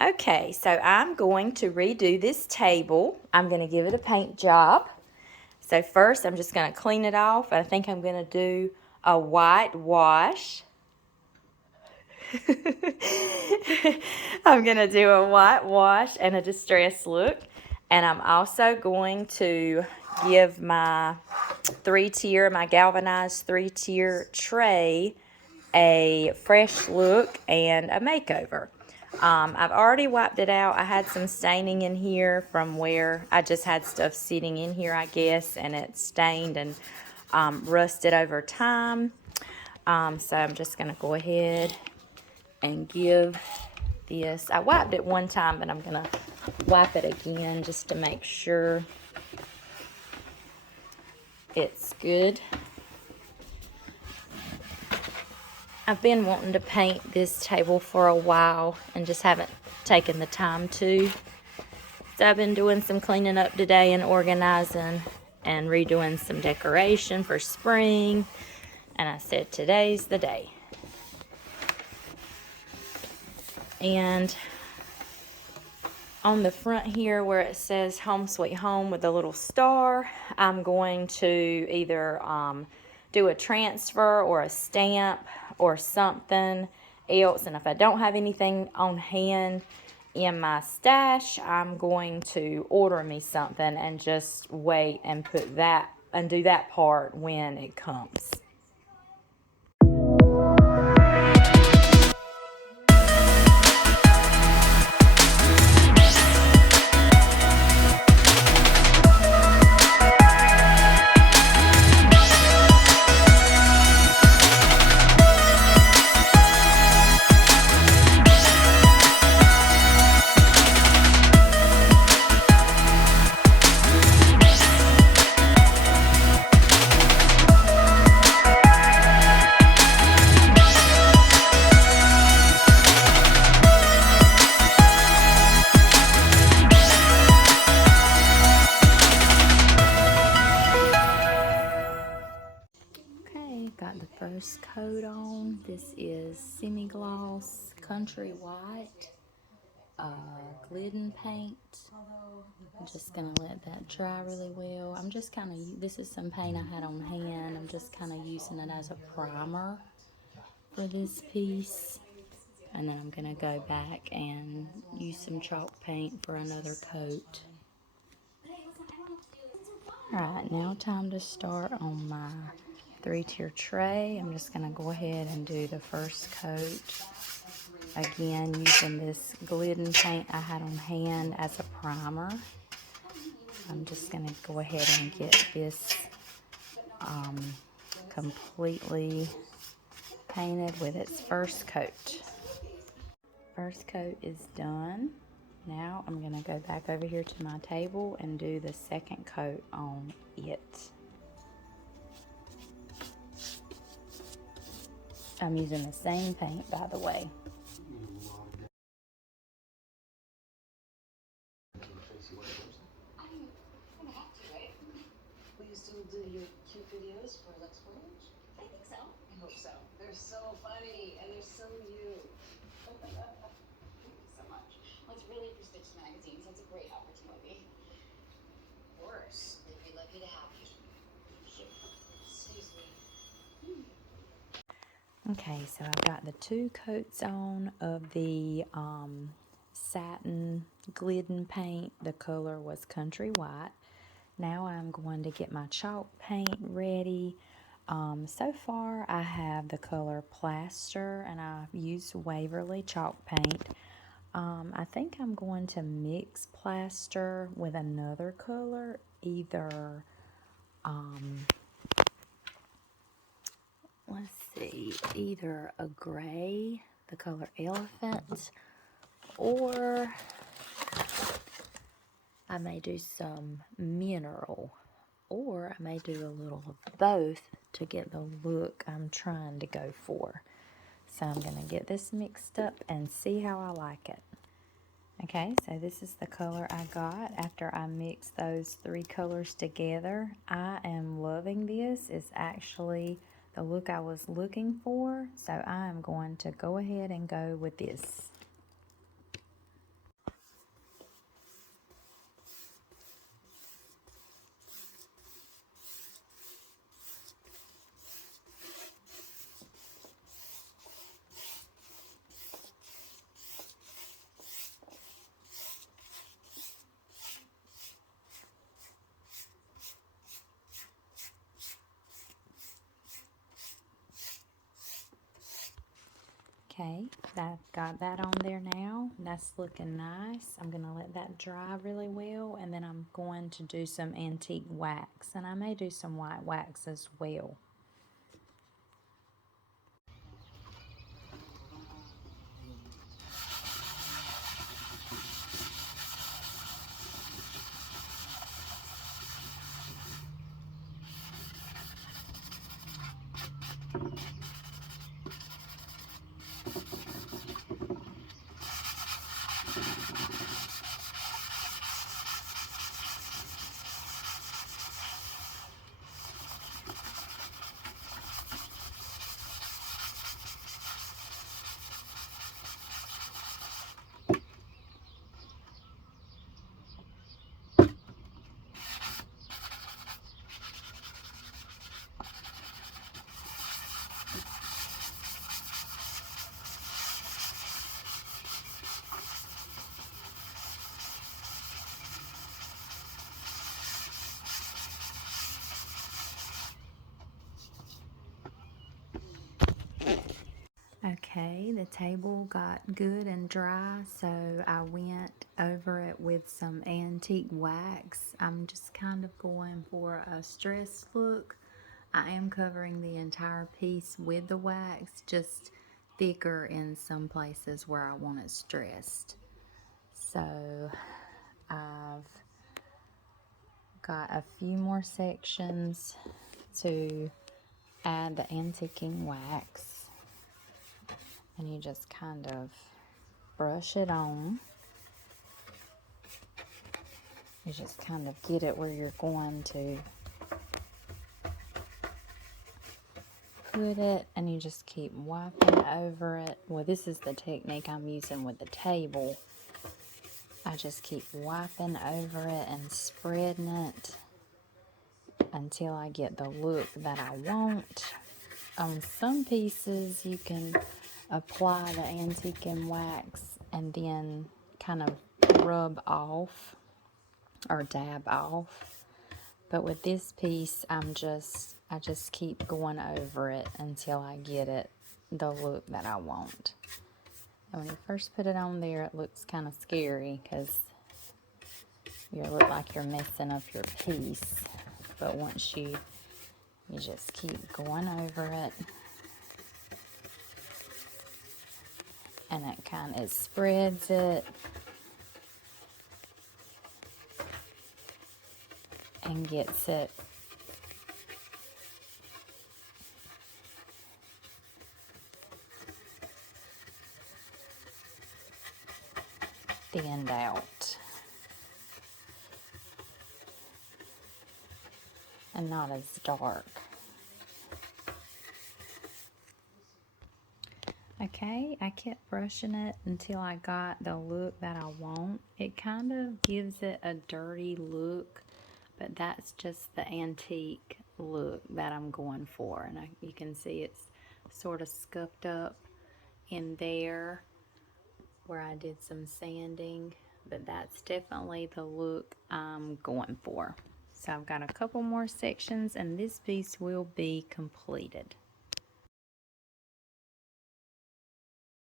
Okay, so I'm going to redo this table. I'm going to give it a paint job. So first I'm just going to clean it off. I think I'm going to do a white wash. I'm going to do a white wash and a distress look. And I'm also going to give my my galvanized 3-tier tray a fresh look and a makeover. I've already wiped it out. I had some staining in here from where I just had stuff sitting in here, I guess, and it stained and rusted over time. So I'm just going to go ahead and give this. I wiped it one time, but I'm going to wipe it again just to make sure it's good. I've been wanting to paint this table for a while and just haven't taken the time to. So I've been doing some cleaning up today and organizing and redoing some decoration for spring. And I said, today's the day. And on the front here where it says Home Sweet Home with a little star, I'm going to either do a transfer or a stamp or something else. And if I don't have anything on hand in my stash, I'm going to order me something and just wait and put that and do that part when it comes. Got the first coat on. This is semi-gloss country white glidden paint. I'm just gonna let that dry really well. I'm just kind of, this is some paint I had on hand. I'm just kind of using it as a primer for this piece. And then I'm gonna go back and use some chalk paint for another coat. Alright, now time to start on my 3-tier tray. I'm just going to go ahead and do the first coat. Again, using this glidden paint I had on hand as a primer. I'm just going to go ahead and get this completely painted with its first coat. First coat is done. Now I'm going to go back over here to my table and do the second coat on it. I'm using the same paint, by the way. Will you still do your cute videos for Let's Play? I think so. I hope so. They're so funny and they're so you. Thank you so much. Well, it's really prestigious magazine, so it's a great opportunity. Of course. They'd be lucky to have you. Excuse me. Okay, so I've got the 2 coats on of the satin glidden paint. The color was country white. Now I'm going to get my chalk paint ready. So far I have the color plaster and I've used Waverly chalk paint. I think I'm going to mix plaster with another color, either let's see, either a gray, the color elephant, or I may do some mineral, or I may do a little of both to get the look I'm trying to go for. So I'm going to get this mixed up and see how I like it. Okay, so this is the color I got after I mixed those 3 colors together. I am loving this. It's actually the look I was looking for, so I am going to go ahead and go with this. Okay, I've got that on there now. That's looking nice. I'm going to let that dry really well, and then I'm going to do some antique wax, and I may do some white wax as well. Okay, the table got good and dry, so I went over it with some antique wax. I'm just kind of going for a stress look. I am covering the entire piece with the wax, just thicker in some places where I want it stressed. So I've got a few more sections to add the antiquing wax. And you just kind of brush it on. You just kind of get it where you're going to put it, and you just keep wiping over it. Well, this is the technique I'm using with the table. I just keep wiping over it and spreading it until I get the look that I want. On some pieces, you can apply the antique and wax and then kind of rub off or dab off. But with this piece, I just keep going over it until I get it the look that I want. And when you first put it on there, it looks kind of scary because you look like you're messing up your piece. But once you just keep going over it, and it spreads it and gets it thinned out and not as dark. Okay, I kept brushing it until I got the look that I want. It kind of gives it a dirty look, but that's just the antique look that I'm going for. And you can see it's sort of scuffed up in there where I did some sanding, but that's definitely the look I'm going for. So I've got a couple more sections and this piece will be completed.